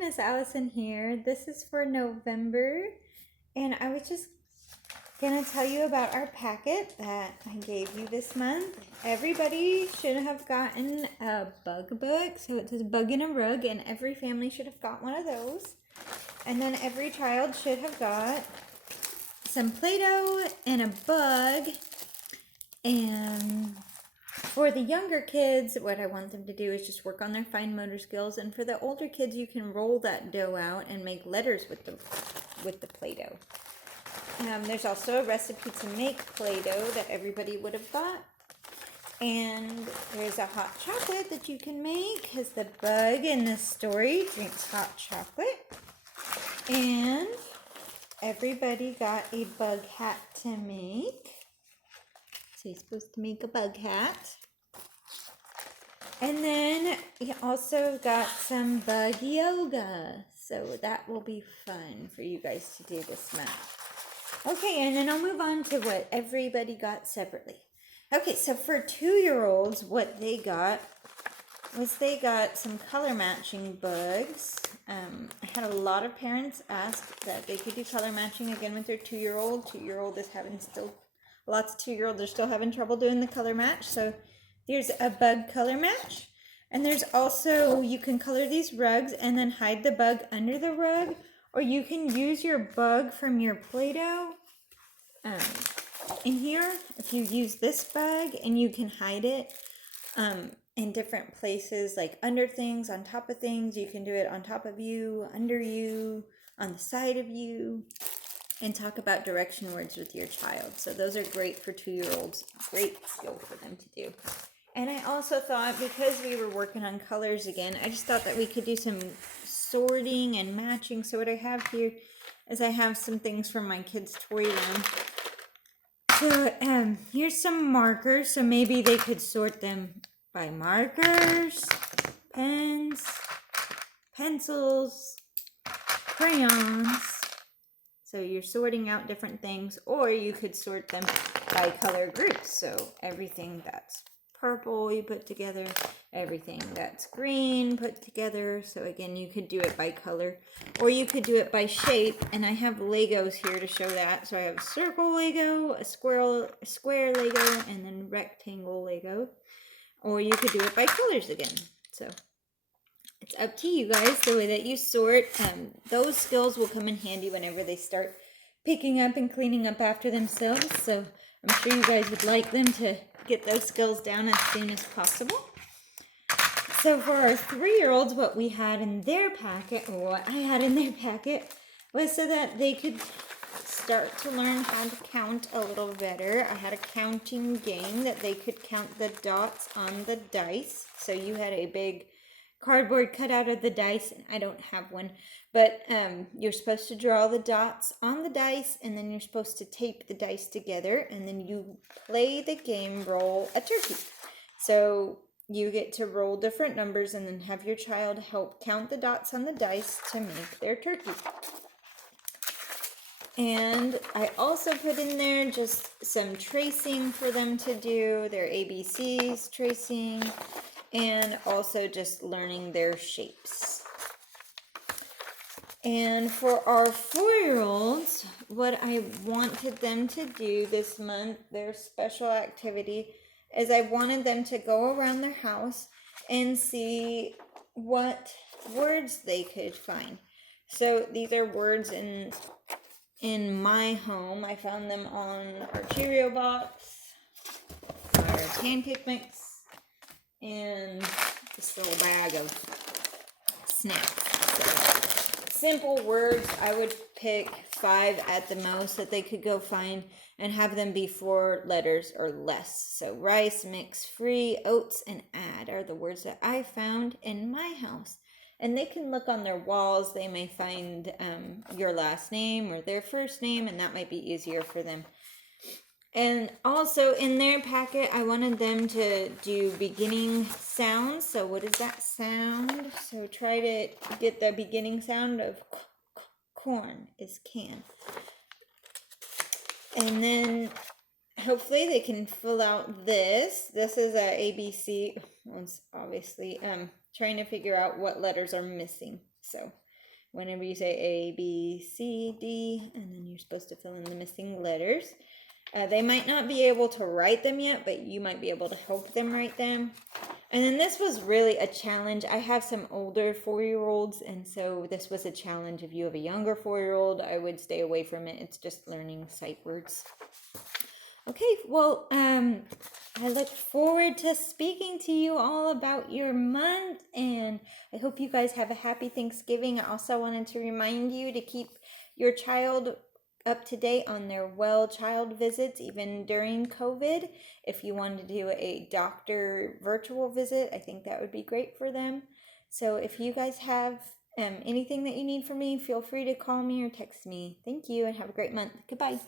Miss Allison here. This is for November, and I was just gonna tell you about our packet that I gave you this month. Everybody should have gotten a bug book, so it says Bug in a Rug, and every family should have got one of those. And then every child should have got some Play-Doh and a bug. And for the younger kids, what I want them to do is just work on their fine motor skills. And for the older kids, you can roll that dough out and make letters with the Play-Doh. There's also a recipe to make Play-Doh that everybody would have got. And there's a hot chocolate that you can make, because the bug in the story drinks hot chocolate. And everybody got a bug hat to make. So you're supposed to make a bug hat. And then you also got some bug yoga. So that will be fun for you guys to do this month. Okay, and then I'll move on to what everybody got separately. Okay, so for 2-year-olds, what they got was they got some color matching bugs. I had a lot of parents ask that they could do color matching again with their 2-year-old. 2-year-old is having still, lots of 2-year-olds are still having trouble doing the color match. So there's a bug color match. And there's also, you can color these rugs and then hide the bug under the rug. Or you can use your bug from your Play-Doh in here. If you use this bug, and you can hide it in different places, like under things, on top of things. You can do it on top of you, under you, on the side of you, and talk about direction words with your child. So those are great for 2-year-olds. Great skill for them to do. And I also thought, because we were working on colors again, I just thought that we could do some sorting and matching. So what I have here is I have some things from my kids' toy room. So here's some markers. So maybe they could sort them by markers, pens, pencils, crayons. So you're sorting out different things, or you could sort them by color groups. So everything that's purple you put together, everything that's green put together. So again, you could do it by color, or you could do it by shape. And I have Legos here to show that. So I have circle Lego, a square Lego, and then rectangle Lego. Or you could do it by colors again. So it's up to you guys, the way that you sort. Those skills will come in handy whenever they start picking up and cleaning up after themselves. So I'm sure you guys would like them to get those skills down as soon as possible. So for our 3-year-olds, what we had in their packet, or what I had in their packet, was so that they could start to learn how to count a little better. I had a counting game that they could count the dots on the dice. So you had a big cardboard cutout of the dice, and I don't have one, but you're supposed to draw the dots on the dice, and then you're supposed to tape the dice together, and then you play the game, roll a turkey. So you get to roll different numbers and then have your child help count the dots on the dice to make their turkey. And I also put in there just some tracing for them to do, their ABCs tracing, and also just learning their shapes. And for our 4-year-olds, what I wanted them to do this month, their special activity, is I wanted them to go around their house and see what words they could find. So these are words in my home. I found them on our Cheerio box, our pancake mix, and this little bag of snacks. So, simple words. I would pick 5 at the most that they could go find and have them be 4 letters or less. So rice, mix, free, oats, and add are the words that I found in my house. And they can look on their walls. They may find your last name or their first name, and that might be easier for them. And also in their packet, I wanted them to do beginning sounds. So what is that sound? So try to get the beginning sound of corn is can. And then hopefully they can fill out this. This is a ABC. Well, it's obviously trying to figure out what letters are missing. So whenever you say A, B, C, D, and then you're supposed to fill in the missing letters. They might not be able to write them yet, but you might be able to help them write them. And then this was really a challenge. I have some older 4-year-olds, and so this was a challenge. If you have a younger 4-year-old, I would stay away from it. It's just learning sight words. Okay, well, I look forward to speaking to you all about your month, and I hope you guys have a happy Thanksgiving. I also wanted to remind you to keep your child up to date on their well child visits, even during COVID. If you want to do a doctor virtual visit, I think that would be great for them. So if you guys have anything that you need from me, feel free to call me or text me. Thank you, and have a great month. Goodbye.